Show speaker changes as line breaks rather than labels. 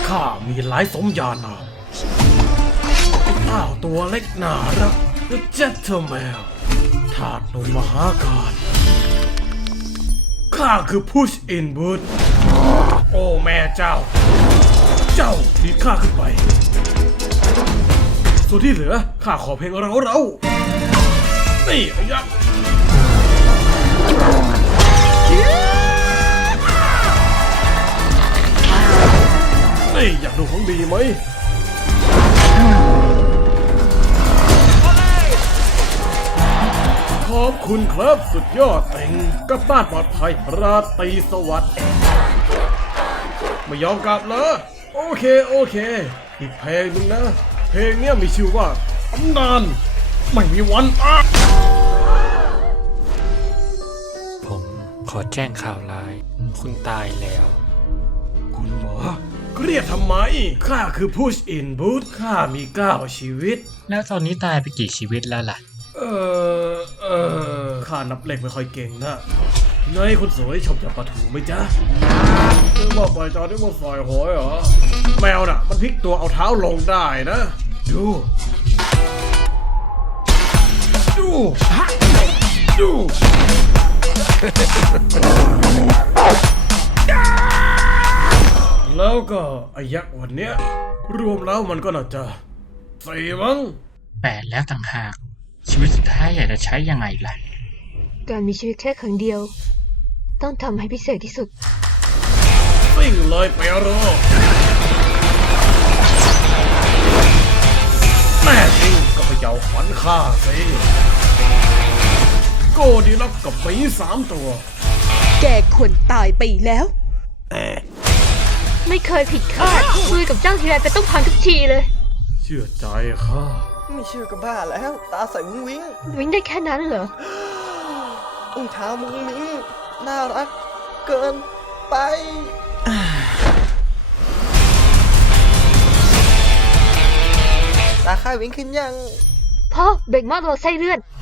ข้ามีหลายสมญานามไอ้เต้าตัวเล็กน่ารักเจ็ตเทอร์แมวทาสหนุ่มมหาการข้าคือพุชอินบูดโอ้แม่เจ้าดีดข้าขึ้นไปส่วนที่เหลือข้าขอเพลงเรานี่ไอ้ยักษ์นี่อยากดูของดีไหมขอบคุณครับสุดยอดเต็งกลับบ้านปลอดภัยราตรีสวัสดิ์ไม่ยอมกลับเหรอโอเคอีกเพลงหนึ่งนะเพลงเนี้ยมีชื่อว่าตำนานไม่มีวันตาย
ผมขอแจ้งข่าวร้ายคุณตายแล้ว
คุณหมอเครียดทำไมข้าคือพุชอินบูธข้ามี9ชีวิต
แล้วตอนนี้ตายไปกี่ชีวิตแล้วล่ะ
ข้านับเลขไม่ค่อยเก่งนะไงคุณสวยชอบจับปลาทูไหมจ๊ะว่าปล่อยจอได้มาฝ่ายหอยเหรอแมวน่ะมันพลิกตัวเอาเท้าลงได้นะดูแล้วก็ไอ้ยักษ์วันเนี้ยรวมแล้วมันก็น่าจะ4มั้ง
8แล้วต่างหากชีวิตสุดท้ายอยากจะใช้ยังไงล่ะ
การมีชีวิตแค่ครั้งเดียวต้องทำให้พิเศษที่สุด
ซิ่งเลยเปโรแม่จริงก็ไปเยาขวัญข้าสิโกดีลับกับหมี3 ตัว
แกควรตายไปแล้ว
ไม่เคยผิดคาดคุยกับเจ้าทีไรเป็นต้องพังทุกทีเลย
เชื่อใจข้า
ไม่เชื่อก็บ้าแล้วตาใสมุ้งวิ้ง
วิ่งได้แค่นั้นเหรอ
อุ้งเท้ามุ้งมิ้งน่ารักเกินไปตาข้าวิ่งขึ้นยัง
พ่อเบ่งมากเราไส้เลือด